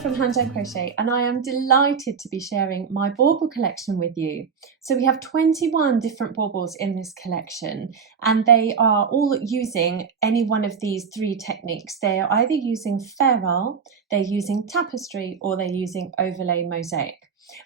from Hand Done Crochet, and I am delighted to be sharing my bauble collection with you. So we have 21 different baubles in this collection, and they are all using any one of these three techniques. They are either using ferrule, they're using tapestry, or they're using overlay mosaic.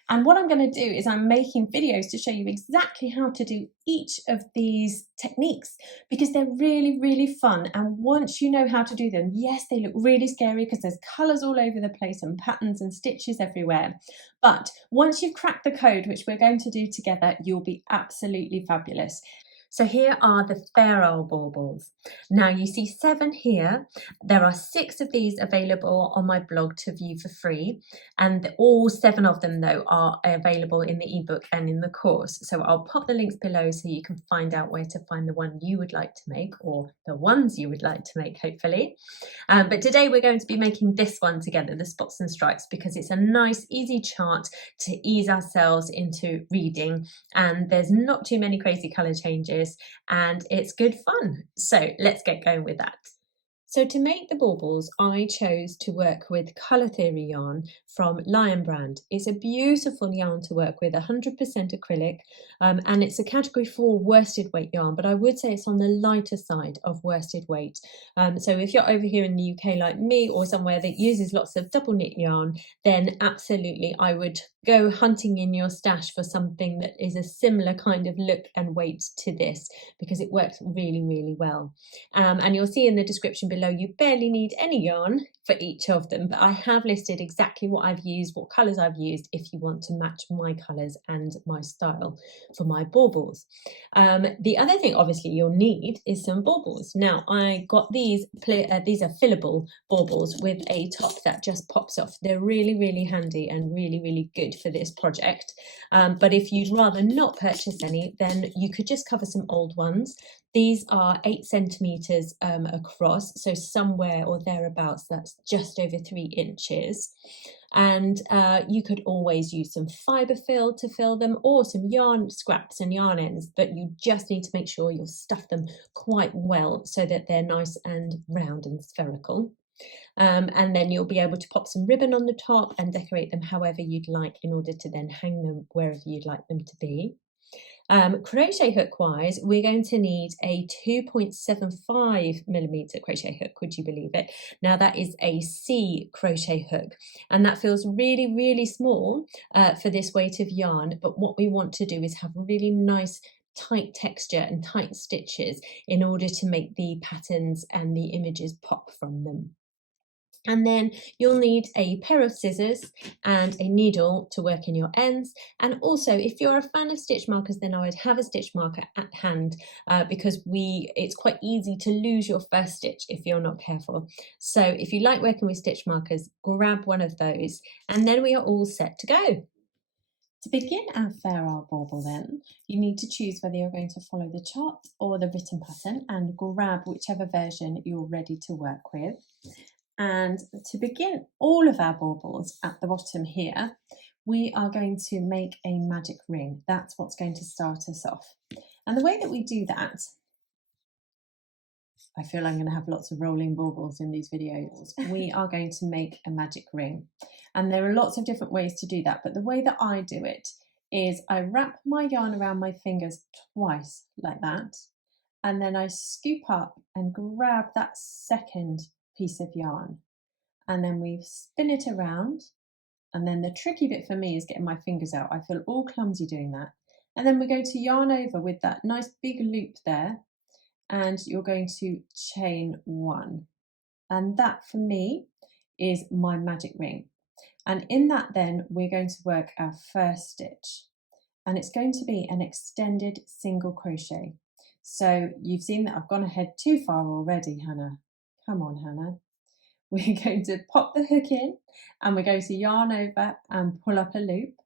And what I'm going to do is I'm making videos to show you exactly how to do each of these techniques, because they're really, really fun. And once you know how to do them, yes, they look really scary because there's colours all over the place and patterns and stitches everywhere. But once you've cracked the code, which we're going to do together, you'll be absolutely fabulous. So here are the ferrule baubles. Now you see 7 here. There are 6 of these available on my blog to view for free, and all 7 of them though are available in the ebook and in the course. So I'll pop the links below so you can find out where to find the one you would like to make, or the ones you would like to make, hopefully. But today we're going to be making this one together, the spots and stripes, because it's a nice easy chart to ease ourselves into reading, and there's not too many crazy colour changes, and it's good fun. So let's get going with that. So to make the baubles, I chose to work with Colour Theory yarn from Lion brand. It's a beautiful yarn to work with, 100% acrylic, and it's a category 4 worsted weight yarn, but I would say it's on the lighter side of worsted weight. So if you're over here in the UK like me, or somewhere that uses lots of double knit yarn, then absolutely I would go hunting in your stash for something that is a similar kind of look and weight to this, because it works really, really well. And you'll see in the description below, you barely need any yarn for each of them, but I have listed exactly what I've used, what colours I've used, if you want to match my colours and my style for my baubles. The other thing obviously you'll need is some baubles. Now I got these are fillable baubles with a top that just pops off. They're really, really handy and really, really good for this project. But if you'd rather not purchase any, then you could just cover some old ones. These are 8 centimetres across, so somewhere or thereabouts that's just over 3 inches. And you could always use some fibre fill to fill them, or some yarn scraps and yarn ends, but you just need to make sure you'll stuff them quite well so that they're nice and round and spherical. And then you'll be able to pop some ribbon on the top and decorate them however you'd like, in order to then hang them wherever you'd like them to be. Crochet hook wise, we're going to need a 2.75mm crochet hook, would you believe it? Now that is a C crochet hook, and that feels really, really small for this weight of yarn, but what we want to do is have really nice tight texture and tight stitches in order to make the patterns and the images pop from them. And then you'll need a pair of scissors and a needle to work in your ends. And also, if you're a fan of stitch markers, then I would have a stitch marker at hand, because it's quite easy to lose your first stitch if you're not careful. So if you like working with stitch markers, grab one of those, and then we are all set to go. To begin our ferrule bauble then, you need to choose whether you're going to follow the chart or the written pattern, and grab whichever version you're ready to work with. And to begin all of our baubles at the bottom here, we are going to make a magic ring. That's what's going to start us off. And the way that we do that, I feel I'm going to have lots of rolling baubles in these videos. We are going to make a magic ring. And there are lots of different ways to do that, but the way that I do it is I wrap my yarn around my fingers twice like that, and then I scoop up and grab that second piece of yarn, and then we spin it around. And then the tricky bit for me is getting my fingers out. I feel all clumsy doing that. And then we're going to yarn over with that nice big loop there, and you're going to chain 1, and that for me is my magic ring. And in that then we're going to work our first stitch, and it's going to be an extended single crochet. So you've seen that I've gone ahead too far already, Hannah. Come on, Hannah. We're going to pop the hook in, and we're going to yarn over and pull up a loop.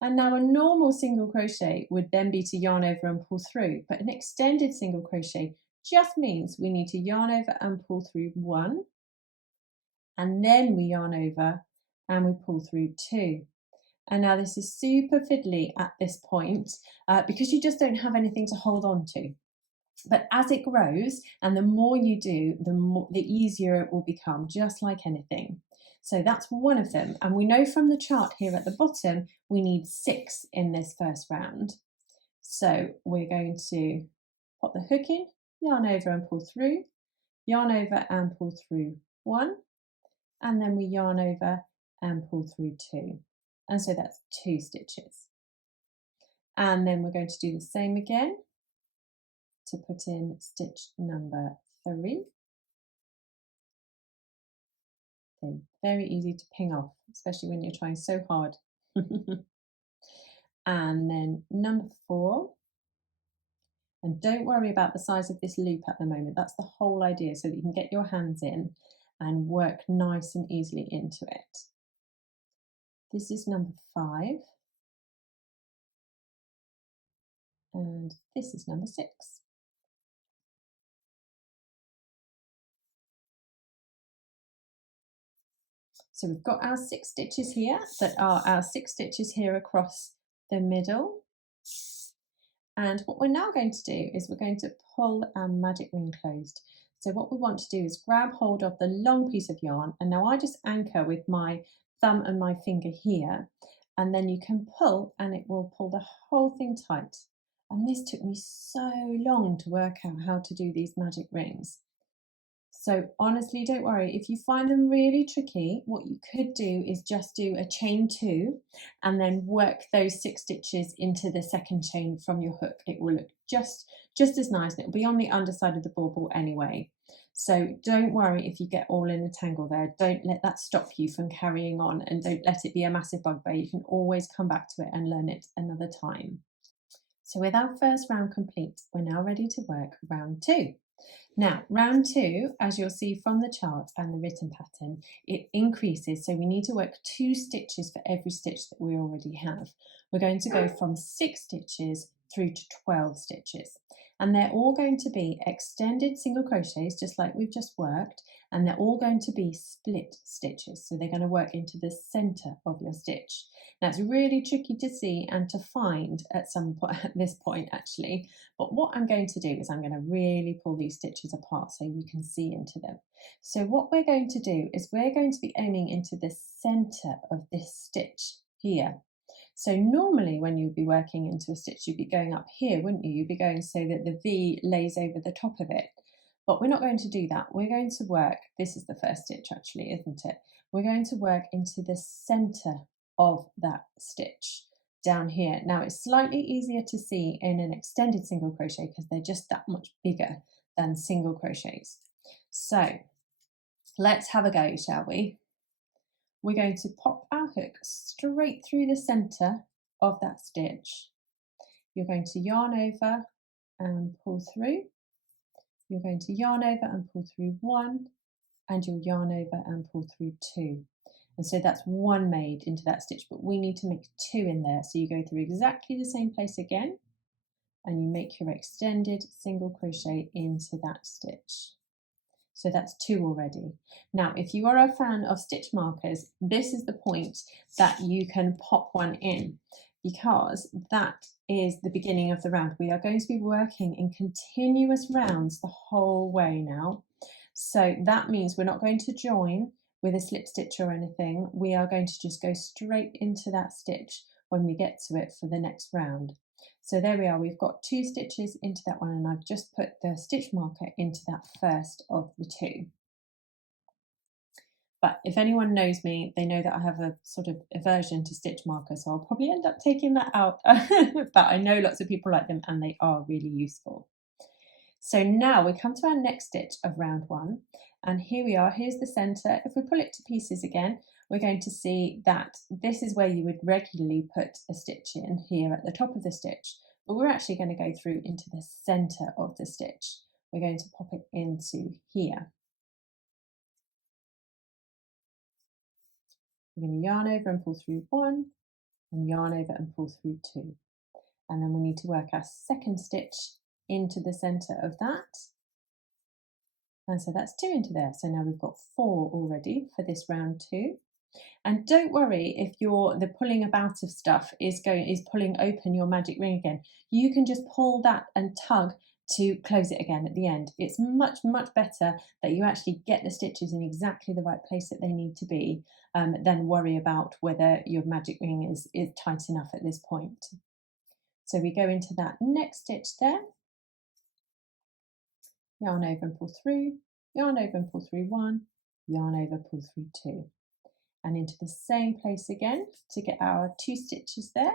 And now a normal single crochet would then be to yarn over and pull through, but an extended single crochet just means we need to yarn over and pull through 1, and then we yarn over and we pull through 2. And now this is super fiddly at this point, because you just don't have anything to hold on to. But as it grows, and the more you do, the easier it will become, just like anything. So that's one of them. And we know from the chart here at the bottom, we need 6 in this first round. So we're going to pop the hook in, yarn over and pull through, yarn over and pull through 1, and then we yarn over and pull through 2. And so that's 2 stitches. And then we're going to do the same again to put in stitch number 3. They're very easy to ping off, especially when you're trying so hard. And then number 4. And don't worry about the size of this loop at the moment. That's the whole idea, so that you can get your hands in and work nice and easily into it. This is number 5. And this is number 6. So we've got our 6 stitches here that are our 6 stitches here across the middle. And what we're now going to do is we're going to pull our magic ring closed. So what we want to do is grab hold of the long piece of yarn, and now I just anchor with my thumb and my finger here, and then you can pull and it will pull the whole thing tight. And this took me so long to work out how to do these magic rings. So honestly, don't worry. If you find them really tricky, what you could do is just do a chain 2 and then work those 6 stitches into the second chain from your hook. It will look just as nice, and it'll be on the underside of the bauble anyway. So don't worry if you get all in a tangle there. Don't let that stop you from carrying on, and don't let it be a massive bugbear. You can always come back to it and learn it another time. So with our first round complete, we're now ready to work round 2. Now, round 2, as you'll see from the chart and the written pattern, it increases. So we need to work 2 stitches for every stitch that we already have. We're going to go from 6 stitches through to 12 stitches. And they're all going to be extended single crochets, just like we've just worked, and they're all going to be split stitches. So they're going to work into the center of your stitch. Now it's really tricky to see and to find at this point actually, but what I'm going to do is I'm going to really pull these stitches apart so you can see into them. So what we're going to do is we're going to be aiming into the center of this stitch here. So normally when you'd be working into a stitch, you'd be going up here, wouldn't you? You'd be going so that the V lays over the top of it. But we're not going to do that. We're going to work, this is the first stitch actually, isn't it? We're going to work into the center of that stitch down here. Now it's slightly easier to see in an extended single crochet because they're just that much bigger than single crochets. So let's have a go, shall we? We're going to pop our hook straight through the center of that stitch. You're going to yarn over and pull through. You're going to yarn over and pull through 1, and you'll yarn over and pull through 2. And so that's 1 made into that stitch, but we need to make 2 in there. So you go through exactly the same place again, and you make your extended single crochet into that stitch. So that's 2 already. Now, if you are a fan of stitch markers, this is the point that you can pop one in, because that is the beginning of the round. We are going to be working in continuous rounds the whole way now. So that means we're not going to join with a slip stitch or anything. We are going to just go straight into that stitch when we get to it for the next round. So there we are, we've got 2 stitches into that one, and I've just put the stitch marker into that first of the 2. But if anyone knows me, they know that I have a sort of aversion to stitch markers, so I'll probably end up taking that out. But I know lots of people like them and they are really useful. So now we come to our next stitch of round 1, and here we are, here's the center. If we pull it to pieces again, we're going to see that this is where you would regularly put a stitch in here at the top of the stitch, but we're actually going to go through into the center of the stitch. We're going to pop it into here. We're going to yarn over and pull through 1, and yarn over and pull through 2. And then we need to work our second stitch into the center of that. And so that's 2 into there. So now we've got 4 already for this round 2. And don't worry if the pulling about of stuff is pulling open your magic ring again. You can just pull that and tug to close it again at the end. It's much better that you actually get the stitches in exactly the right place that they need to be, than worry about whether your magic ring is tight enough at this point. So we go into that next stitch there, yarn over and pull through, yarn over and pull through one, yarn over, pull through two, and into the same place again to get our 2 stitches there.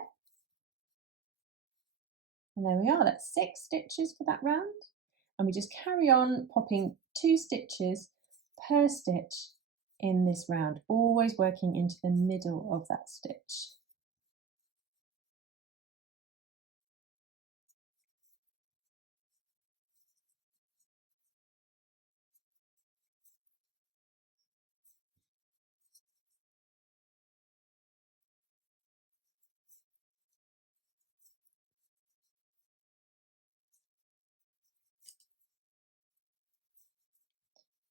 And there we are, that's 6 stitches for that round. And we just carry on popping 2 stitches per stitch in this round, always working into the middle of that stitch.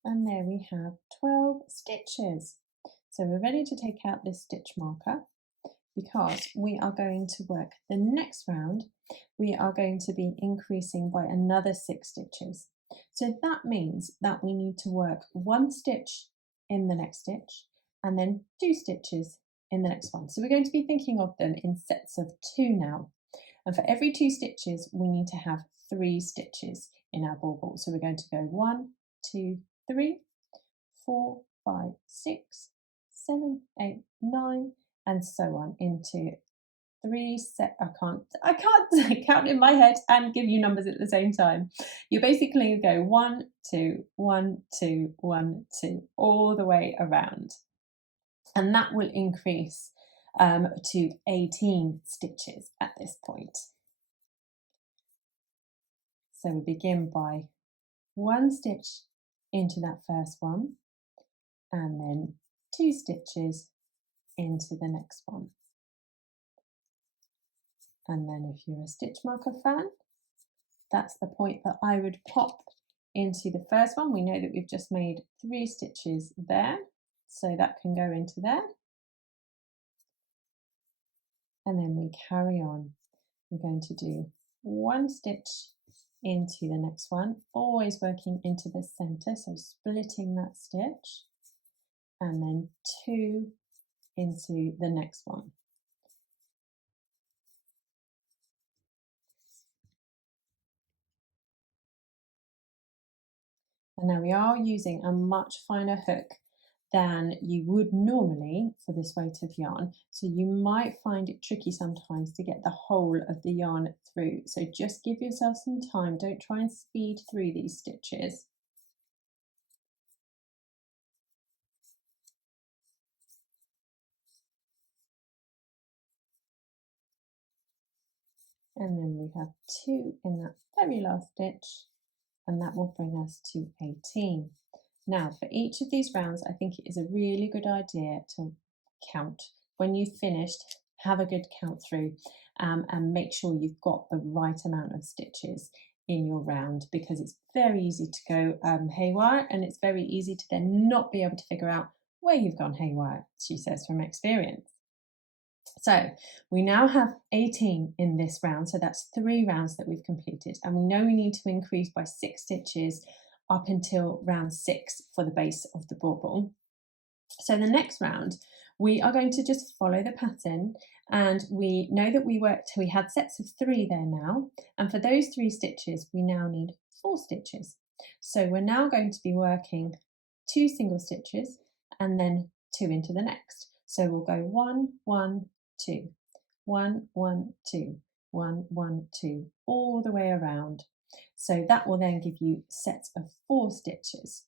And there we have 12 stitches. So we're ready to take out this stitch marker, because we are going to work the next round. We are going to be increasing by another 6 stitches. So that means that we need to work 1 stitch in the next stitch and then 2 stitches in the next one. So we're going to be thinking of them in sets of 2 now. And for every 2 stitches, we need to have 3 stitches in our bauble. So we're going to go 1, 2, 3, 4, 5, 6, 7, 8, 9, and so on into 3 set. I can't count in my head and give you numbers at the same time. You basically go 1, 2, 1, 2, 1, 2 all the way around, and that will increase to 18 stitches at this point. So we begin by 1 stitch into that first one, and then 2 stitches into the next one. And then if you're a stitch marker fan, that's the point that I would pop into the first one. We know that we've just made 3 stitches there, so that can go into there. And then we carry on. We're going to do 1 stitch into the next one, always working into the center, so splitting that stitch, and then 2 into the next one. And now we are using a much finer hook than you would normally for this weight of yarn, so you might find it tricky sometimes to get the whole of the yarn through. So just give yourself some time, don't try and speed through these stitches. And then we have 2 in that very last stitch, and that will bring us to 18. Now for each of these rounds, I think it is a really good idea to count. When you've finished, have a good count through, and make sure you've got the right amount of stitches in your round, because it's very easy to go haywire, and it's very easy to then not be able to figure out where you've gone haywire, she says from experience. So we now have 18 in this round, so that's 3 rounds that we've completed, and we know we need to increase by 6 stitches up until round 6 for the base of the bauble. So the next round, we are going to just follow the pattern, and we know that we had sets of 3 there now, and for those 3 stitches we now need 4 stitches. So we're now going to be working 2 single stitches and then 2 into the next. So we'll go 1, 1, 2, 1, 1, 2, 1, 1, 2 all the way around. So that will then give you sets of 4 stitches.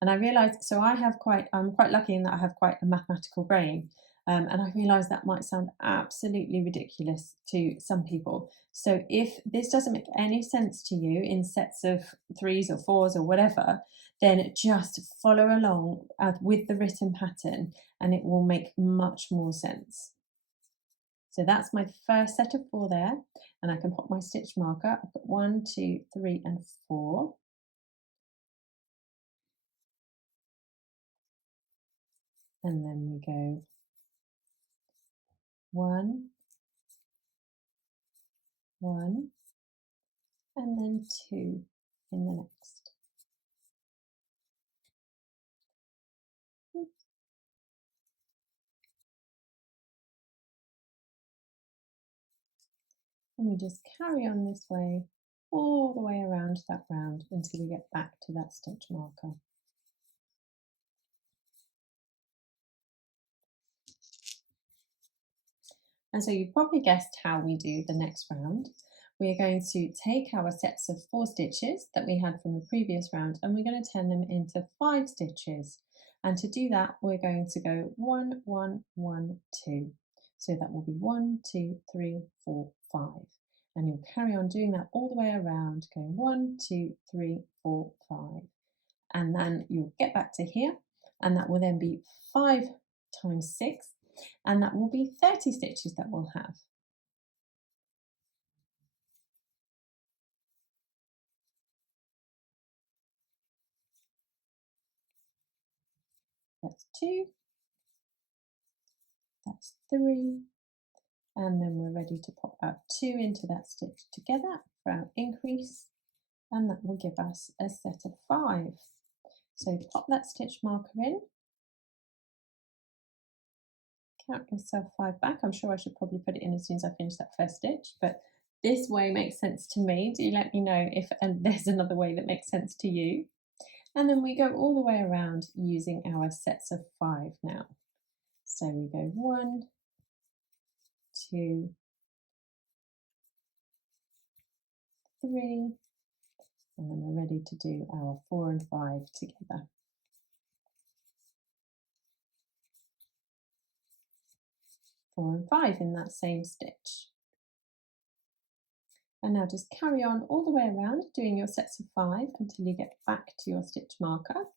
And I realised, so I'm quite lucky in that I have quite a mathematical brain, and I realised that might sound absolutely ridiculous to some people. So if this doesn't make any sense to you in sets of 3s or 4s or whatever, then just follow along with the written pattern and it will make much more sense. So that's my first set of 4 there, and I can pop my stitch marker. I've got 1, 2, 3 and 4. And then we go 1, 1 and then 2 in the next. And we just carry on this way all the way around that round until we get back to that stitch marker. And so you've probably guessed how we do the next round. We're going to take our sets of 4 stitches that we had from the previous round and we're going to turn them into 5 stitches. And to do that, we're going to go 1, 1, 1, 2. So that will be 1, 2, 3, 4, 5. And you'll carry on doing that all the way around, going 1, 2, 3, 4, 5. And then you'll get back to here, and that will then be 5 times 6, and that will be 30 stitches that we'll have. That's 2, that's 3, and then we're ready to pop our 2 into that stitch together for our increase, and that will give us a set of 5. So pop that stitch marker in, count yourself 5 back. I'm sure I should probably put it in as soon as I finish that first stitch, but this way makes sense to me. Do let me know if there's another way that makes sense to you. And then we go all the way around using our sets of 5 now. So we go 1, 2, 3, and then we're ready to do our 4 and 5 together. 4 and 5 in that same stitch. And now just carry on all the way around doing your sets of 5 until you get back to your stitch marker.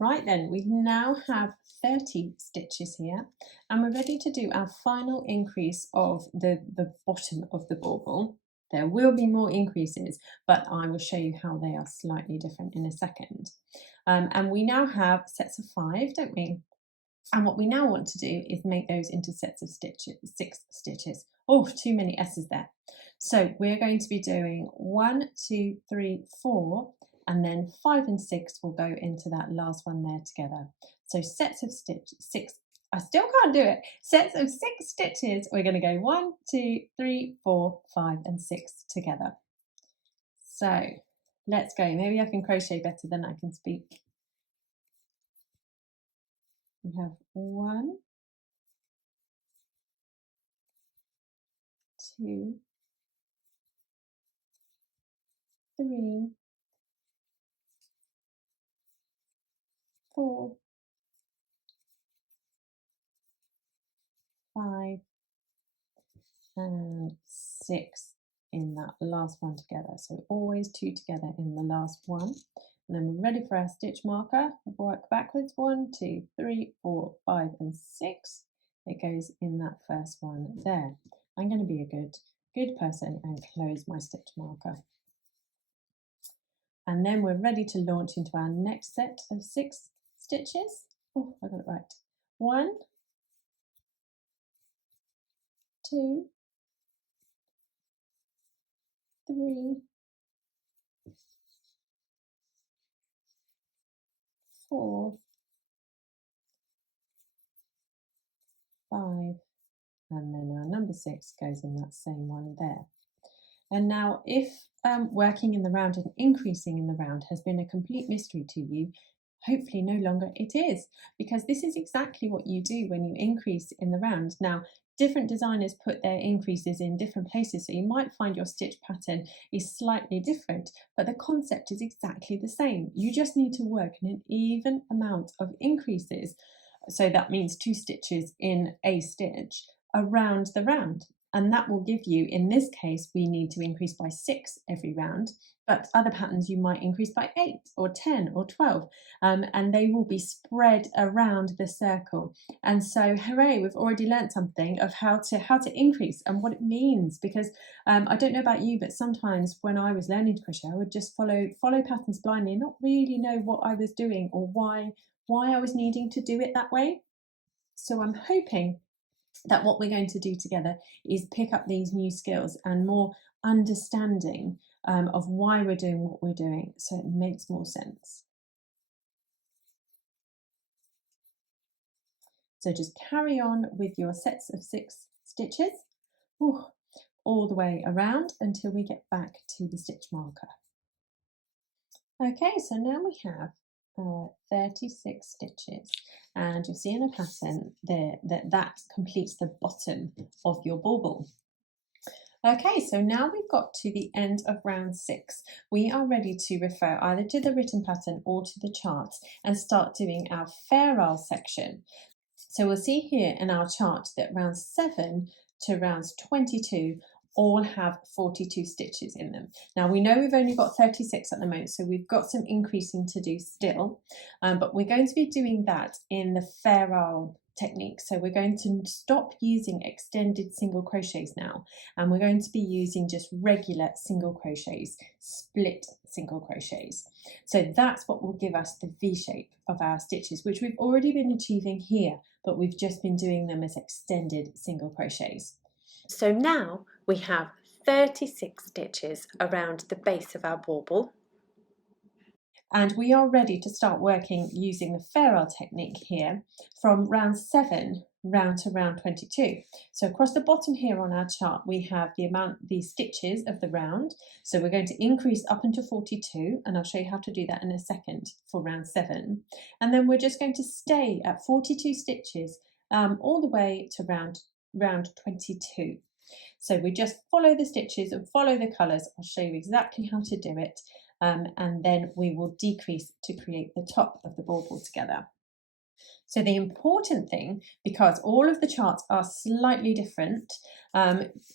Right then, we now have 30 stitches here and we're ready to do our final increase of the bottom of the bauble. There will be more increases, but I will show you how they are slightly different in a second. And we now have sets of 5, don't we? And what we now want to do is make those into sets of stitches, 6 stitches. Oh, too many S's there. So we're going to be doing 1, 2, 3, 4, and then 5 and 6 will go into that last one there together. So sets of 6, I still can't do it. Sets of 6 stitches, we're going to go 1, 2, 3, 4, 5 and 6 together. So let's go. Maybe I can crochet better than I can speak. We have 1, 2, 3, 4, 5 and 6 in that last one together. So always 2 together in the last one. And then we're ready for our stitch marker. Work backwards, 1, 2, 3, 4, 5 and 6. It goes in that first one there. I'm going to be a good person and close my stitch marker. And then we're ready to launch into our next set of 6 stitches. Oh, I got it right. 1, 2, 3, 4, 5, and then our number 6 goes in that same one there. And now if working in the round and increasing in the round has been a complete mystery to you, hopefully no longer it is, because this is exactly what you do when you increase in the round. Now, different designers put their increases in different places, so you might find your stitch pattern is slightly different, but the concept is exactly the same. You just need to work in an even amount of increases. So that means 2 stitches in a stitch around the round. And that will give you, in this case, we need to increase by 6 every round, but other patterns you might increase by 8 or 10 or 12, and they will be spread around the circle. And so, hooray, we've already learned something of how to increase and what it means, because I don't know about you, but sometimes when I was learning to crochet, I would just follow patterns blindly and not really know what I was doing or why I was needing to do it that way. So I'm hoping that what we're going to do together is pick up these new skills and more understanding of why we're doing what we're doing, so it makes more sense. So just carry on with your sets of 6 stitches all the way around until we get back to the stitch marker. Okay, so now we have our 36 stitches, and you'll see in a pattern there that completes the bottom of your bauble. Okay, so now we've got to the end of round 6. We are ready to refer either to the written pattern or to the charts and start doing our ferrule section. So we'll see here in our chart that rounds 7 to rounds 22 all have 42 stitches in them. Now we know we've only got 36 at the moment, so we've got some increasing to do still, but we're going to be doing that in the ferrule technique. So we're going to stop using extended single crochets now, and we're going to be using just regular single crochets, split single crochets. So that's what will give us the V shape of our stitches, which we've already been achieving here, but we've just been doing them as extended single crochets. So now we have 36 stitches around the base of our bauble, and we are ready to start working using the ferrule technique here from round 7 round to round 22. So across the bottom here on our chart we have the stitches of the round, so we're going to increase up into 42, and I'll show you how to do that in a second for round 7, and then we're just going to stay at 42 stitches all the way to round 22. So we just follow the stitches and follow the colours. I'll show you exactly how to do it, and then we will decrease to create the top of the bauble together. So the important thing, because all of the charts are slightly different,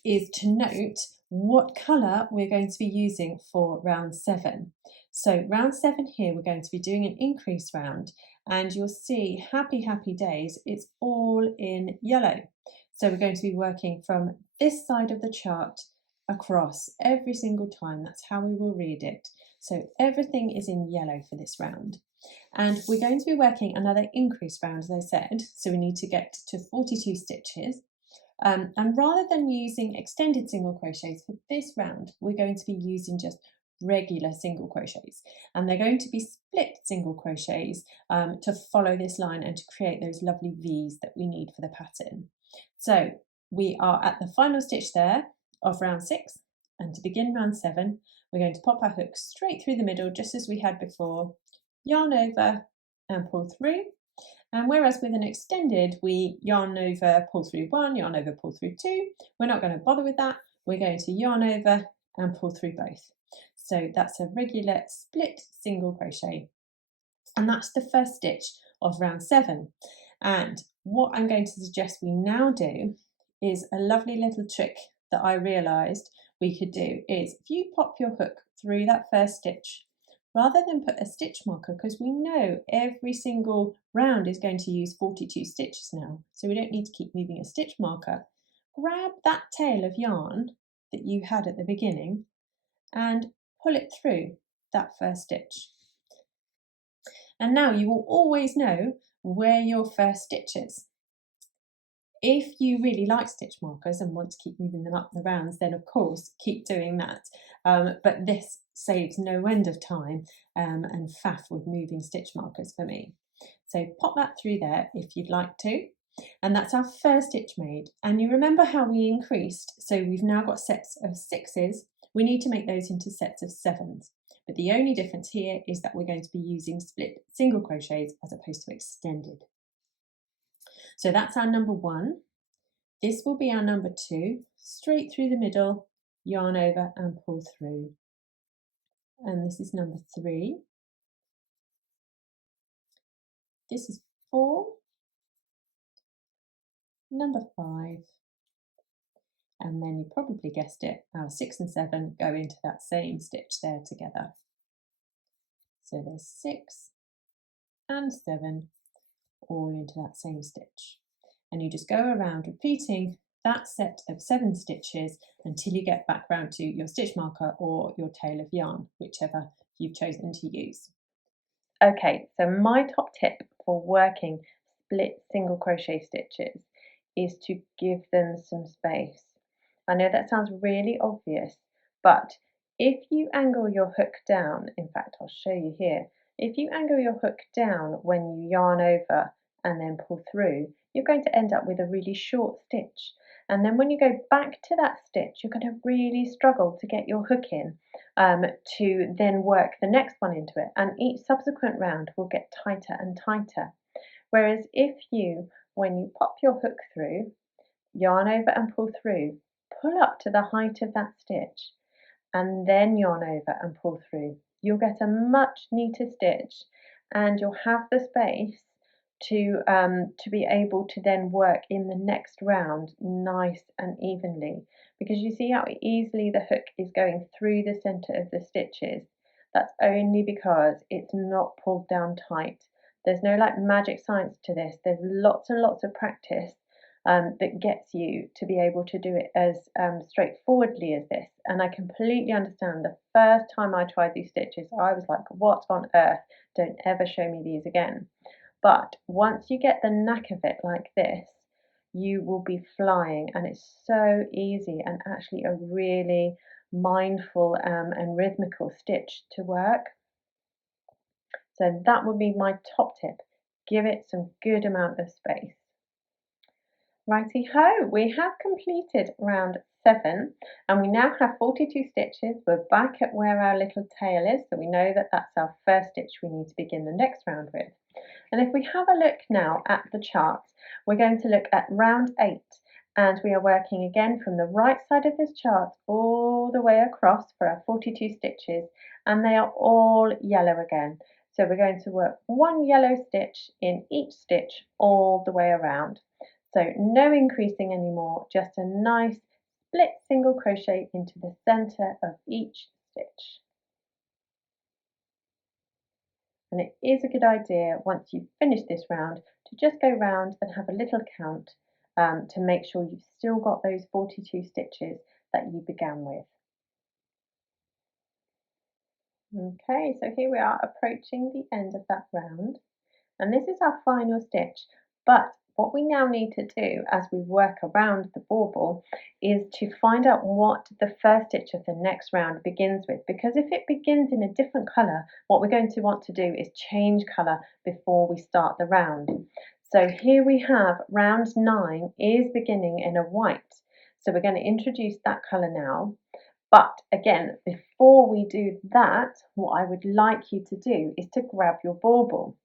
is to note what colour we're going to be using for round 7. So round 7 here we're going to be doing an increase round, and you'll see happy days, it's all in yellow. So we're going to be working from this side of the chart across every single time. That's how we will read it. So everything is in yellow for this round. And we're going to be working another increase round, as I said, so we need to get to 42 stitches. And rather than using extended single crochets for this round, we're going to be using just regular single crochets, and they're going to be split single crochets to follow this line and to create those lovely V's that we need for the pattern. So we are at the final stitch there of round 6, and to begin round 7 we're going to pop our hook straight through the middle just as we had before, yarn over and pull through. And whereas with an extended we yarn over, pull through 1, yarn over, pull through 2, we're not going to bother with that. We're going to yarn over and pull through both. So that's a regular split single crochet, and that's the first stitch of round 7. And what I'm going to suggest we now do is a lovely little trick that I realised we could do is if you pop your hook through that first stitch, rather than put a stitch marker, because we know every single round is going to use 42 stitches now, so we don't need to keep moving a stitch marker, grab that tail of yarn that you had at the beginning and pull it through that first stitch. And now you will always know where your first stitch is. If you really like stitch markers and want to keep moving them up the rounds, then of course keep doing that. But this saves no end of time and faff with moving stitch markers for me. So pop that through there if you'd like to. And that's our first stitch made. And you remember how we increased, so we've now got sets of 6s. We need to make those into sets of 7s. But the only difference here is that we're going to be using split single crochets as opposed to extended. So that's our number 1. This will be our number 2, straight through the middle, yarn over and pull through. And this is number 3. This is 4, number 5, and then you probably guessed it, our 6 and 7 go into that same stitch there together. So there's 6 and 7 all into that same stitch. And you just go around repeating that set of 7 stitches until you get back round to your stitch marker or your tail of yarn, whichever you've chosen to use. Okay, so my top tip for working split single crochet stitches is to give them some space. I know that sounds really obvious, but if you angle your hook down, in fact, I'll show you here, if you angle your hook down when you yarn over and then pull through, you're going to end up with a really short stitch. And then when you go back to that stitch, you're going to really struggle to get your hook in to then work the next one into it. And each subsequent round will get tighter and tighter. Whereas if you, when you pop your hook through, yarn over and pull through, pull up to the height of that stitch, and then yarn over and pull through, you'll get a much neater stitch, and you'll have the space to be able to then work in the next round nice and evenly, because you see how easily the hook is going through the center of the stitches. That's only because it's not pulled down tight. There's no like magic science to this. There's lots and lots of practice that gets you to be able to do it as straightforwardly as this. And I completely understand. The first time I tried these stitches, I was like, what on earth? Don't ever show me these again. But once you get the knack of it like this, you will be flying, and it's so easy and actually a really mindful and rhythmical stitch to work. So that would be my top tip. Give it some good amount of space. Righty ho, we have completed round 7 and we now have 42 stitches. We're back at where our little tail is, so we know that that's our first stitch we need to begin the next round with. And if we have a look now at the chart, we're going to look at round 8, and we are working again from the right side of this chart all the way across for our 42 stitches, and they are all yellow again. So we're going to work one yellow stitch in each stitch all the way around. So no increasing anymore, just a nice split single crochet into the center of each stitch. And it is a good idea once you've finished this round to just go round and have a little count to make sure you've still got those 42 stitches that you began with. Okay, so here we are approaching the end of that round, and this is our final stitch. But what we now need to do as we work around the bauble is to find out what the first stitch of the next round begins with, because if it begins in a different colour, what we're going to want to do is change colour before we start the round. So here we have round 9 is beginning in a white, so we're going to introduce that colour now. But again, before we do that, what I would like you to do is to grab your bauble.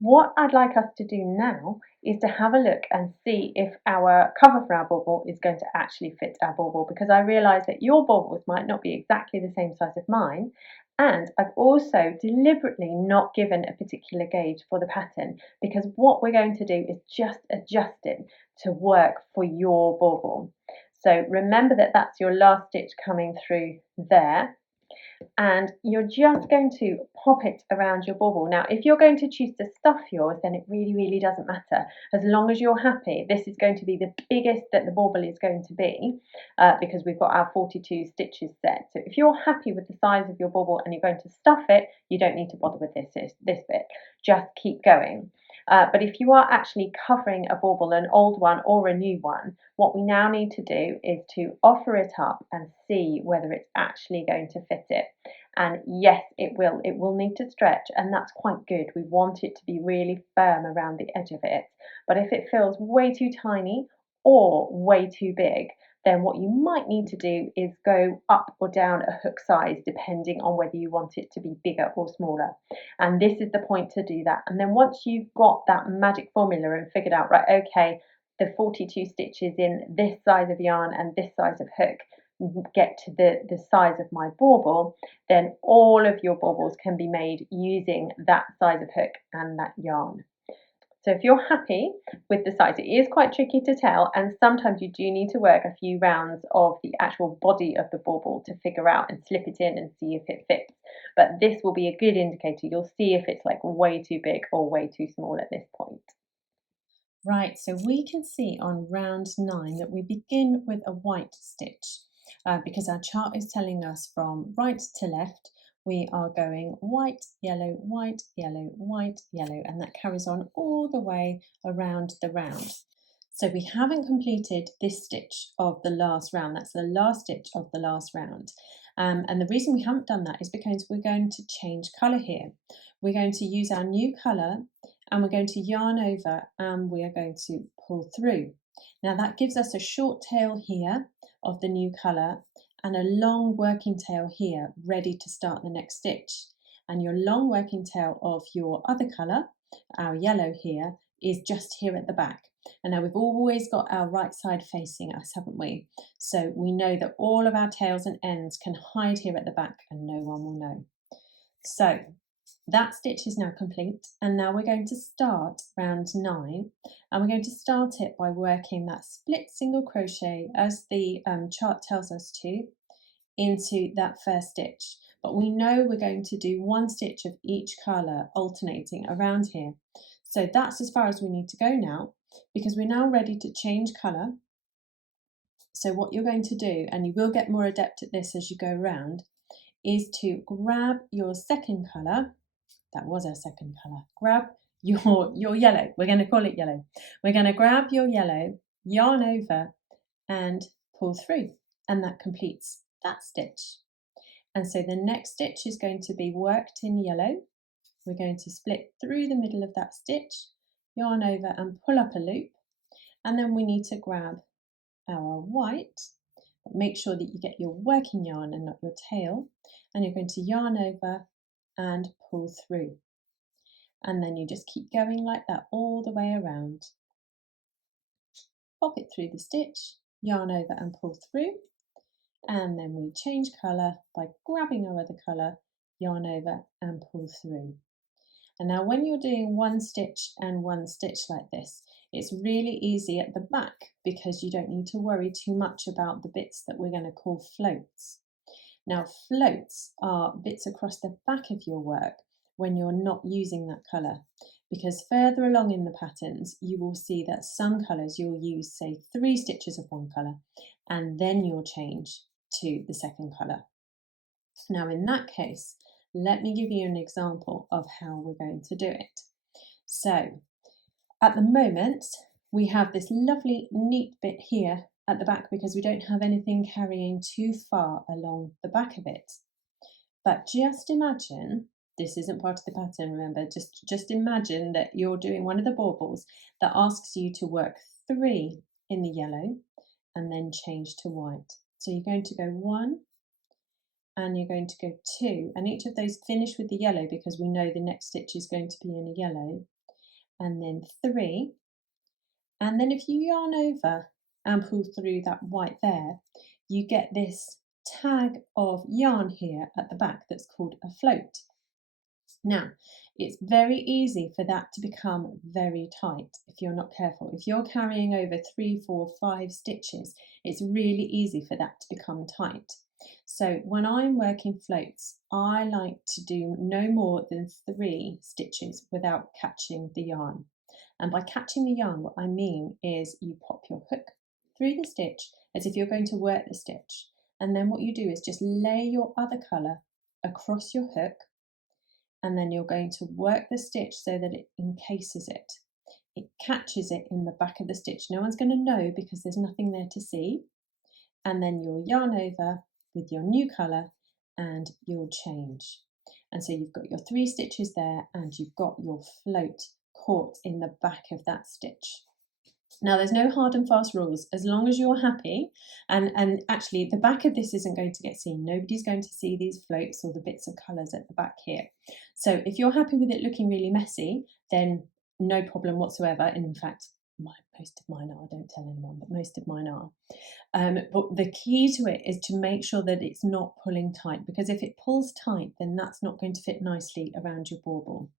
What I'd like us to do now is to have a look and see if our cover for our bauble is going to actually fit our bauble, because I realise that your baubles might not be exactly the same size as mine, and I've also deliberately not given a particular gauge for the pattern, because what we're going to do is just adjust it to work for your bauble. So remember that that's your last stitch coming through there, and you're just going to pop it around your bauble. Now, if you're going to choose to stuff yours, then it really doesn't matter. As long as you're happy, this is going to be the biggest that the bauble is going to be because we've got our 42 stitches set. So if you're happy with the size of your bauble and you're going to stuff it, you don't need to bother with this bit. Just keep going. But if you are actually covering a bauble, an old one or a new one, what we now need to do is to offer it up and see whether it's actually going to fit it. And yes, it will need to stretch, and that's quite good. We want it to be really firm around the edge of it. But if it feels way too tiny or way too big, then what you might need to do is go up or down a hook size depending on whether you want it to be bigger or smaller. And this is the point to do that. And then once you've got that magic formula and figured out, right, okay, the 42 stitches in this size of yarn and this size of hook get to the size of my bauble, then all of your baubles can be made using that size of hook and that yarn. So if you're happy with the size, it is quite tricky to tell, and sometimes you do need to work a few rounds of the actual body of the bauble to figure out and slip it in and see if it fits. But this will be a good indicator. You'll see if it's like way too big or way too small at this point. Right, so we can see on round 9 that we begin with a white stitch because our chart is telling us from right to left we are going white, yellow, white, yellow, white, yellow, and that carries on all the way around the round. So we haven't completed this stitch of the last round. That's the last stitch of the last round. And the reason we haven't done that is because we're going to change colour here. We're going to use our new colour and we're going to yarn over and we are going to pull through. Now that gives us a short tail here of the new colour and a long working tail here ready to start the next stitch. And your long working tail of your other colour, our yellow here, is just here at the back. And now we've always got our right side facing us, haven't we? So we know that all of our tails and ends can hide here at the back and no one will know. So that stitch is now complete, and now we're going to start round 9, and we're going to start it by working that split single crochet as the chart tells us to into that first stitch. But we know we're going to do one stitch of each colour alternating around here. So that's as far as we need to go now, because we're now ready to change colour. So what you're going to do, and you will get more adept at this as you go around, is to grab your second colour. That was our second colour. Grab your yellow. We're going to call it yellow. We're going to grab your yellow, yarn over and pull through, and that completes that stitch. And so the next stitch is going to be worked in yellow. We're going to split through the middle of that stitch, yarn over and pull up a loop, and then we need to grab our white. Make sure that you get your working yarn and not your tail, and you're going to yarn over and pull through, and then you just keep going like that all the way around. Pop it through the stitch, yarn over and pull through, and then we change colour by grabbing our other colour, yarn over and pull through. And now when you're doing one stitch and one stitch like this, it's really easy at the back because you don't need to worry too much about the bits that we're going to call floats. Now floats are bits across the back of your work when you're not using that colour, because further along in the patterns you will see that some colours you'll use, say, 3 stitches of one colour and then you'll change to the second colour. Now in that case, let me give you an example of how we're going to do it. So at the moment we have this lovely neat bit here at the back because we don't have anything carrying too far along the back of it. But just imagine, this isn't part of the pattern, remember, just imagine that you're doing one of the baubles that asks you to work 3 in the yellow and then change to white. So you're going to go 1 and you're going to go 2, and each of those finish with the yellow because we know the next stitch is going to be in a yellow, and then 3, and then if you yarn over and pull through that white there, you get this tag of yarn here at the back that's called a float. Now, it's very easy for that to become very tight if you're not careful. If you're carrying over 3, 4, 5 stitches, it's really easy for that to become tight. So when I'm working floats, I like to do no more than 3 stitches without catching the yarn. And by catching the yarn, what I mean is you pop your hook through the stitch as if you're going to work the stitch. And then what you do is just lay your other colour across your hook, and then you're going to work the stitch so that it encases it. It catches it in the back of the stitch. No one's going to know because there's nothing there to see. And then you'll yarn over with your new colour and you'll change. And so you've got your 3 stitches there and you've got your float caught in the back of that stitch. Now there's no hard and fast rules as long as you're happy, and actually the back of this isn't going to get seen. Nobody's going to see these floats or the bits of colours at the back here. So if you're happy with it looking really messy, then no problem whatsoever. And in fact, most of mine are, don't tell anyone, but most of mine are. But the key to it is to make sure that it's not pulling tight, because if it pulls tight, then that's not going to fit nicely around your bauble.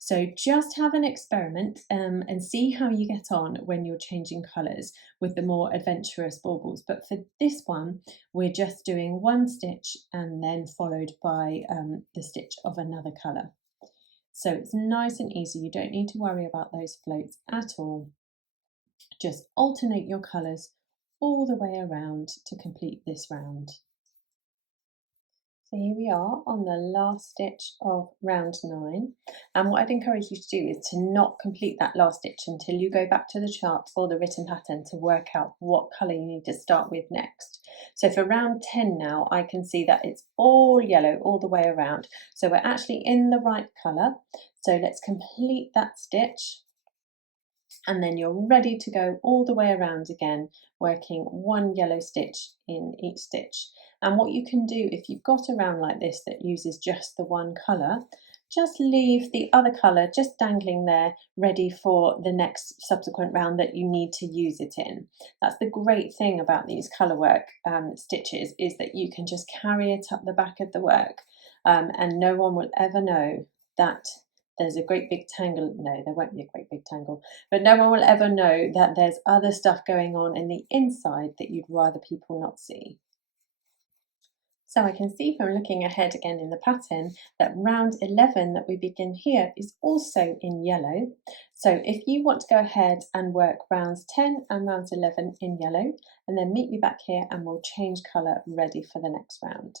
So just have an experiment and see how you get on when you're changing colours with the more adventurous baubles. But for this one, we're just doing 1 stitch and then followed by the stitch of another colour. So it's nice and easy. You don't need to worry about those floats at all. Just alternate your colours all the way around to complete this round. So here we are on the last stitch of round 9, and what I'd encourage you to do is to not complete that last stitch until you go back to the chart or the written pattern to work out what colour you need to start with next. So for round 10 now, I can see that it's all yellow all the way around, so we're actually in the right colour. So let's complete that stitch, and then you're ready to go all the way around again, working one yellow stitch in each stitch. And what you can do if you've got a round like this that uses just the one colour, just leave the other colour just dangling there, ready for the next subsequent round that you need to use it in. That's the great thing about these colour work stitches, is that you can just carry it up the back of the work, and no one will ever know that there's a great big tangle. No, there won't be a great big tangle, but no one will ever know that there's other stuff going on in the inside that you'd rather people not see. So I can see from looking ahead again in the pattern that round 11 that we begin here is also in yellow. So if you want to go ahead and work rounds 10 and rounds 11 in yellow, and then meet me back here and we'll change colour ready for the next round.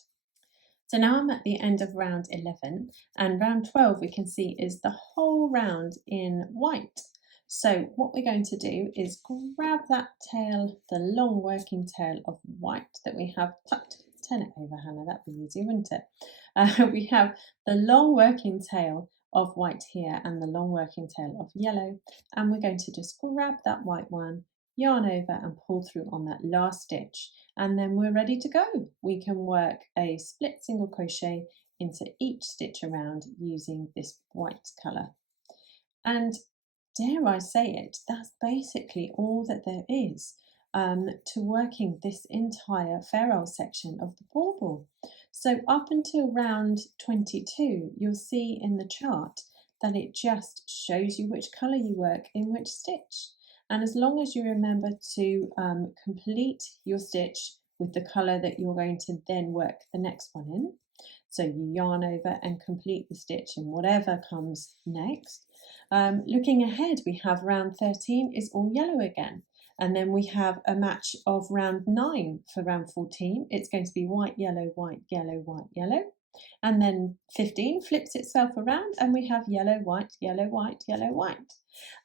So now I'm at the end of round 11, and round 12 we can see is the whole round in white. So what we're going to do is grab that tail, the long working tail of white that we have tucked. Turn it over, Hannah, that'd be easy, wouldn't it? We have the long working tail of white here and the long working tail of yellow, and we're going to just grab that white one, yarn over and pull through on that last stitch, and then we're ready to go. We can work a split single crochet into each stitch around using this white colour. And dare I say it, that's basically all that there is to working this entire ferrule section of the bauble. So up until round 22, you'll see in the chart that it just shows you which colour you work in which stitch. And as long as you remember to complete your stitch with the colour that you're going to then work the next one in, so you yarn over and complete the stitch in whatever comes next. Looking ahead, we have round 13 is all yellow again. And then we have a match of round 9 for round 14. It's going to be white, yellow, white, yellow, white, yellow. And then 15 flips itself around and we have yellow, white, yellow, white, yellow, white.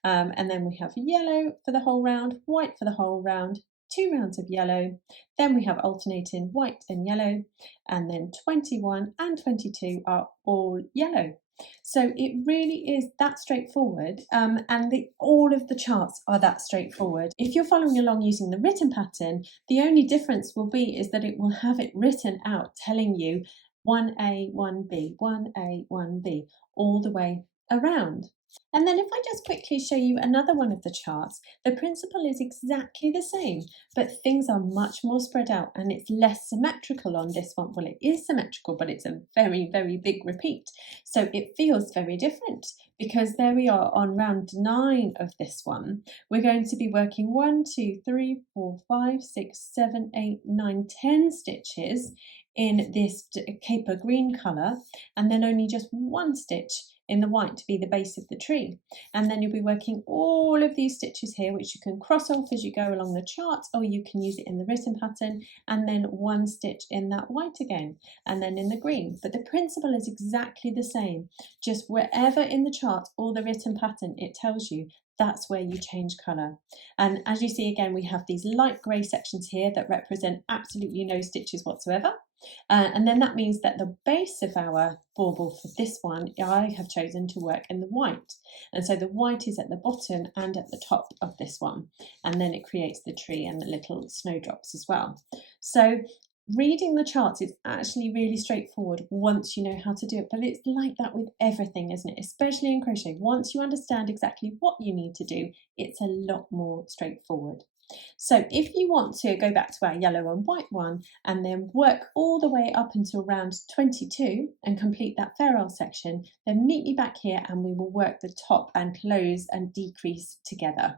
And then we have yellow for the whole round, white for the whole round, 2 rounds of yellow. Then we have alternating white and yellow. And then 21 and 22 are all yellow. So it really is that straightforward, and all of the charts are that straightforward. If you're following along using the written pattern, the only difference will be is that it will have it written out telling you 1A, 1B, 1A, 1B, all the way around. And then if I just quickly show you another one of the charts, the principle is exactly the same, but things are much more spread out and it's less symmetrical on this one. Well, it is symmetrical, but it's a very, very big repeat. So it feels very different because there we are on round 9 of this one. We're going to be working 1, 2, 3, 4, 5, 6, 7, 8, 9, 10 stitches in this caper green colour, and then only just 1 stitch in the white to be the base of the tree. And then you'll be working all of these stitches here, which you can cross off as you go along the chart, or you can use it in the written pattern, and then 1 stitch in that white again, and then in the green. But the principle is exactly the same, just wherever in the chart or the written pattern it tells you, that's where you change colour. And as you see again, we have these light grey sections here that represent absolutely no stitches whatsoever. And then that means that the base of our bauble for this one, I have chosen to work in the white. And so the white is at the bottom and at the top of this one. And then it creates the tree and the little snowdrops as well. So reading the charts is actually really straightforward once you know how to do it, but it's like that with everything, isn't it? Especially in crochet. Once you understand exactly what you need to do, it's a lot more straightforward. So if you want to go back to our yellow and white one and then work all the way up until round 22 and complete that ferrule section, then meet me back here and we will work the top and close and decrease together.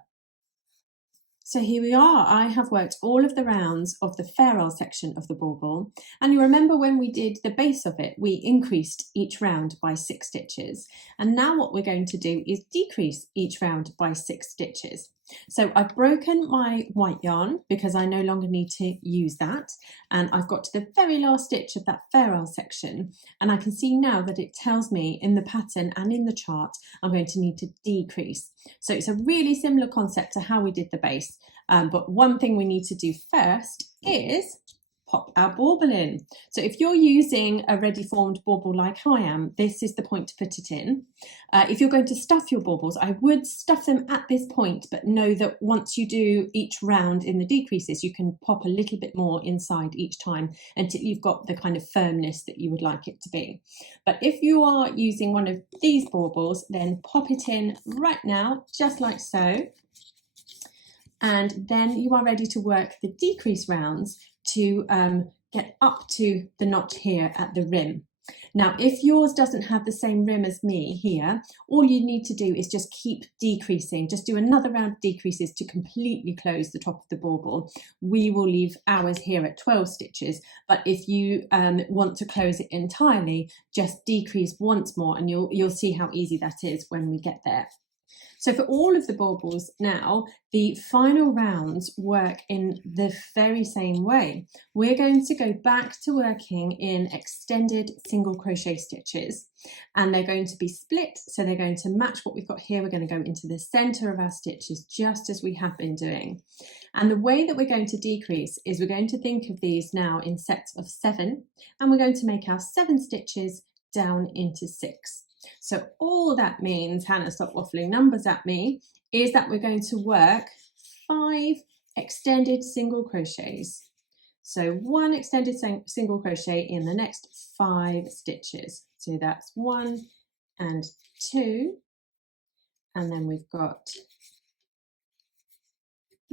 So here we are. I have worked all of the rounds of the ferrule section of the bauble, and you remember when we did the base of it, we increased each round by 6 stitches, and now what we're going to do is decrease each round by 6 stitches. So I've broken my white yarn because I no longer need to use that, and I've got to the very last stitch of that ferrule section, and I can see now that it tells me in the pattern and in the chart I'm going to need to decrease. So it's a really similar concept to how we did the base, but one thing we need to do first is pop our bauble in. So if you're using a ready formed bauble like I am, this is the point to put it in. If you're going to stuff your baubles, I would stuff them at this point, but know that once you do each round in the decreases, you can pop a little bit more inside each time until you've got the kind of firmness that you would like it to be. But if you are using one of these baubles, then pop it in right now, just like so. And then you are ready to work the decrease rounds to get up to the knot here at the rim. Now, if yours doesn't have the same rim as me here, all you need to do is just keep decreasing. Just do another round of decreases to completely close the top of the bauble. We will leave ours here at 12 stitches, but if you want to close it entirely, just decrease once more and you'll see how easy that is when we get there. So for all of the baubles now, the final rounds work in the very same way. We're going to go back to working in extended single crochet stitches, and they're going to be split, so they're going to match what we've got here. We're going to go into the center of our stitches just as we have been doing. And the way that we're going to decrease is we're going to think of these now in sets of 7, and we're going to make our 7 stitches down into 6. So all that means, Hannah, stop waffling numbers at me, is that we're going to work 5 extended single crochets. So 1 extended single crochet in the next 5 stitches. So that's 1 and 2, and then we've got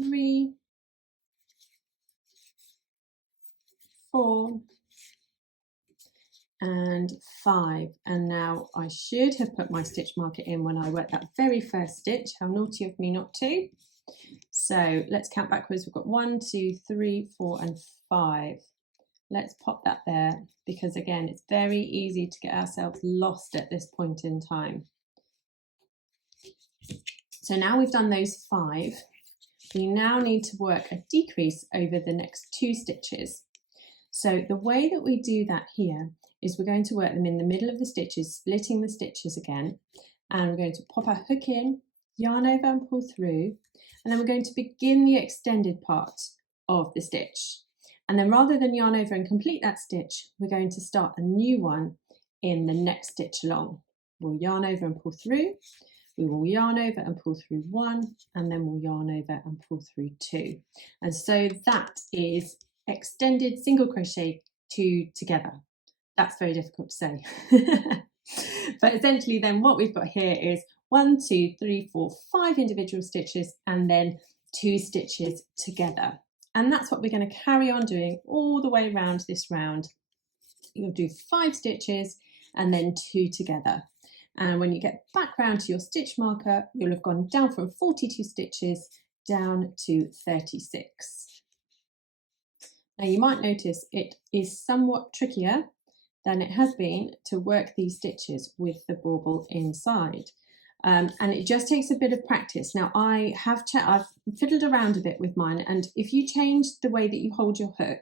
3, 4, and 5. And now I should have put my stitch marker in when I worked that very first stitch. How naughty of me not to. So let's count backwards. We've got 1, 2, 3, 4 and 5. Let's pop that there, because again it's very easy to get ourselves lost at this point in time. So now we've done those 5, we now need to work a decrease over the next 2 stitches. So the way that we do that here is we're going to work them in the middle of the stitches, splitting the stitches again, and we're going to pop our hook in, yarn over and pull through, and then we're going to begin the extended part of the stitch. And then rather than yarn over and complete that stitch, we're going to start a new one in the next stitch along. We'll yarn over and pull through, we will yarn over and pull through 1, and then we'll yarn over and pull through 2. And so that is extended single crochet 2 together. That's very difficult to say. But essentially then what we've got here is 1, 2, 3, 4, 5 individual stitches and then 2 stitches together. And that's what we're going to carry on doing all the way around this round. You'll do 5 stitches and then 2 together. And when you get back round to your stitch marker, you'll have gone down from 42 stitches down to 36. Now you might notice it is somewhat trickier than it has been to work these stitches with the bauble inside. And it just takes a bit of practice. Now I've fiddled around a bit with mine, and if you change the way that you hold your hook,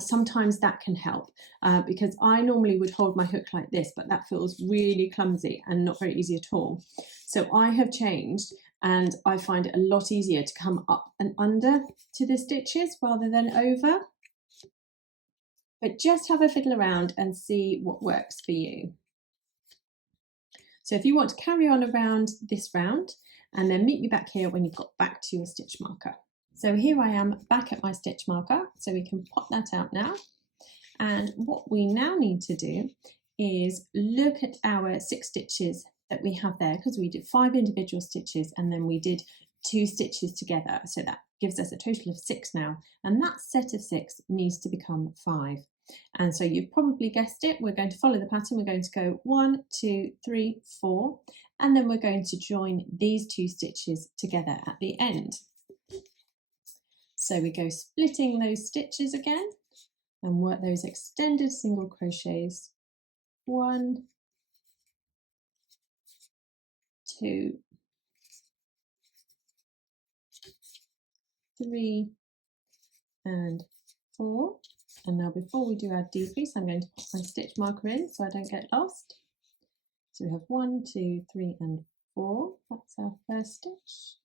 sometimes that can help, because I normally would hold my hook like this, but that feels really clumsy and not very easy at all. So I have changed, and I find it a lot easier to come up and under to the stitches rather than over. But just have a fiddle around and see what works for you. So if you want to carry on around this round, and then meet me back here when you've got back to your stitch marker. So here I am back at my stitch marker, so we can pop that out now. And what we now need to do is look at our 6 stitches that we have there, because we did 5 individual stitches and then we did 2 stitches together. So that gives us a total of 6 now. And that set of 6 needs to become 5. And so you've probably guessed it, we're going to follow the pattern. We're going to go 1, 2, 3, 4, and then we're going to join these 2 stitches together at the end. So we go splitting those stitches again and work those extended single crochets. 1, 2, 3 and 4. And now before we do our decrease, I'm going to put my stitch marker in so I don't get lost. So we have 1, 2, 3 and 4. That's our first stitch.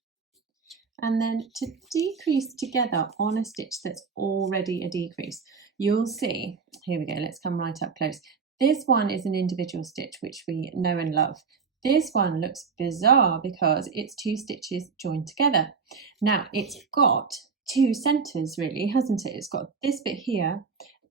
And then to decrease together on a stitch that's already a decrease, you'll see, here we go, let's come right up close. This one is an individual stitch, which we know and love. This one looks bizarre because it's 2 stitches joined together. Now it's got 2 centers really, hasn't it? It's got this bit here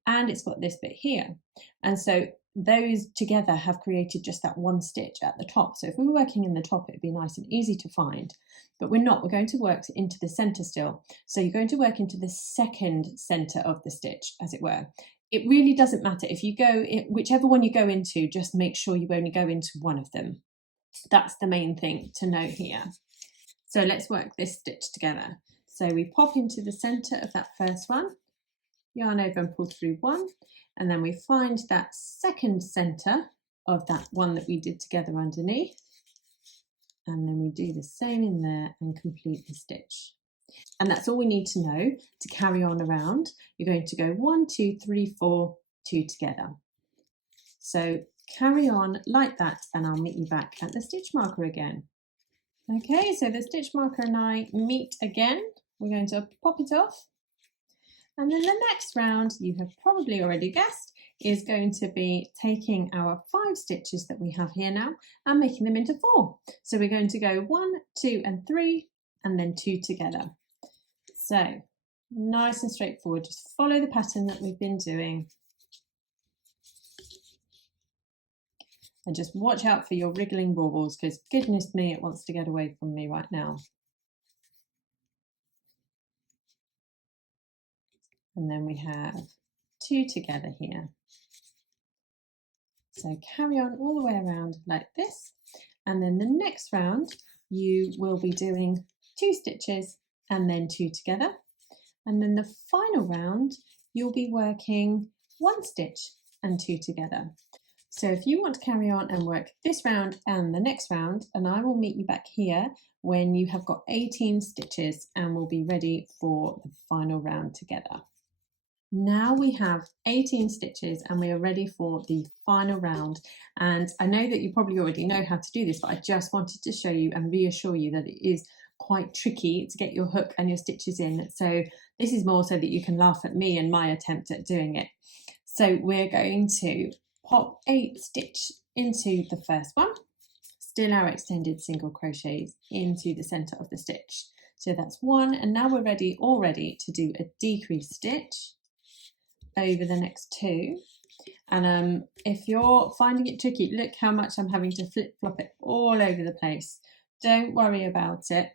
and it's got this bit here. And so those together have created just that one stitch at the top. So if we were working in the top, it'd be nice and easy to find, but we're not. We're going to work into the center still. So you're going to work into the second center of the stitch, as it were. It really doesn't matter if you go, whichever one you go into, just make sure you only go into one of them. That's the main thing to know here. So let's work this stitch together. So we pop into the center of that first one, yarn over and pull through 1, and then we find that second center of that one that we did together underneath, and then we do the same in there and complete the stitch. And that's all we need to know to carry on around. You're going to go 1, 2, 3, 4, 2 together. So carry on like that, and I'll meet you back at the stitch marker again. Okay, so the stitch marker and I meet again. We're going to pop it off. And then the next round, you have probably already guessed, is going to be taking our 5 stitches that we have here now and making them into 4. So we're going to go 1, 2 and 3 and then 2 together. So nice and straightforward, just follow the pattern that we've been doing. And just watch out for your wriggling baubles, because goodness me, it wants to get away from me right now. And then we have 2 together here. So carry on all the way around like this. And then the next round, you will be doing 2 stitches and then 2 together. And then the final round, you'll be working 1 stitch and 2 together. So if you want to carry on and work this round and the next round, and I will meet you back here when you have got 18 stitches and we'll be ready for the final round together. Now we have 18 stitches and we are ready for the final round. And I know that you probably already know how to do this, but I just wanted to show you and reassure you that it is quite tricky to get your hook and your stitches in. So this is more so that you can laugh at me and my attempt at doing it. So we're going to pop a stitch into the first one, still our extended single crochets into the center of the stitch. So that's 1, and now we're ready already to do a decrease stitch over the next 2. And if you're finding it tricky, look how much I'm having to flip-flop it all over the place. Don't worry about it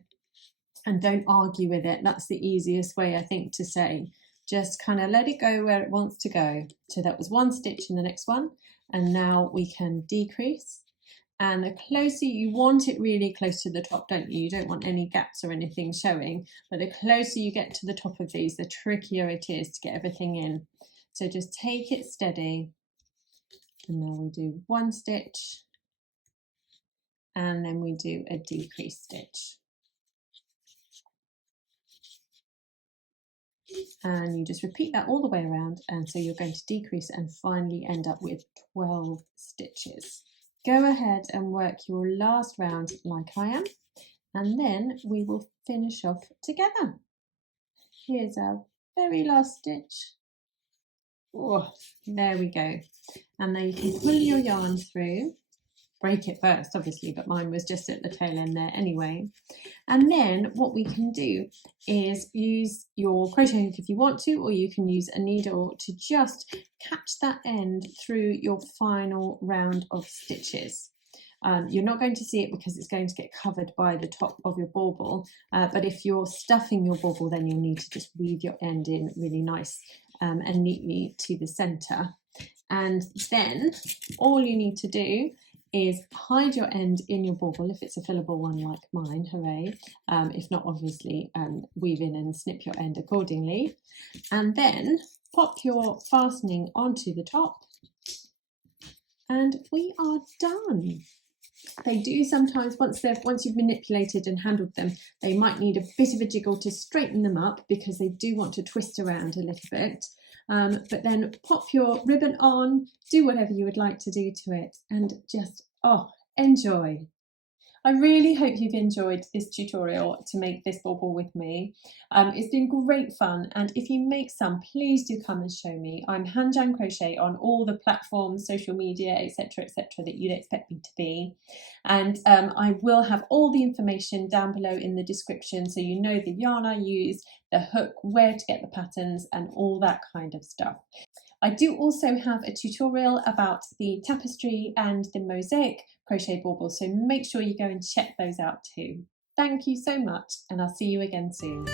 and don't argue with it. That's the easiest way, I think, to say. Just kind of let it go where it wants to go. So that was 1 stitch in the next one, and now we can decrease. And the closer, you want it really close to the top, don't you? You don't want any gaps or anything showing, but the closer you get to the top of these, the trickier it is to get everything in. So just take it steady. And now we do 1 stitch, and then we do a decrease stitch. And you just repeat that all the way around, and so you're going to decrease and finally end up with 12 stitches. Go ahead and work your last round like I am, and then we will finish off together. Here's our very last stitch. Oh, there we go. And then you can pull your yarn through. Break it first, obviously, but mine was just at the tail end there anyway. And then what we can do is use your crochet hook if you want to, or you can use a needle to just catch that end through your final round of stitches. You're not going to see it because it's going to get covered by the top of your bauble, but if you're stuffing your bauble, then you'll need to just weave your end in really nice and neatly to the center. And then all you need to do is hide your end in your bauble if it's a fillable one like mine, hooray. If not, obviously weave in and snip your end accordingly, and then pop your fastening onto the top, and we are done. They do sometimes, once you've manipulated and handled them, they might need a bit of a jiggle to straighten them up because they do want to twist around a little bit. But then pop your ribbon on, do whatever you would like to do to it, and just, enjoy. I really hope you've enjoyed this tutorial to make this bauble with me. It's been great fun, and if you make some, please do come and show me. I'm Hanjan Crochet on all the platforms, social media, etc., that you'd expect me to be. And I will have all the information down below in the description, so you know the yarn I used, the hook, where to get the patterns, and all that kind of stuff. I do also have a tutorial about the tapestry and the mosaic crochet bauble, so make sure you go and check those out too. Thank you so much, and I'll see you again soon.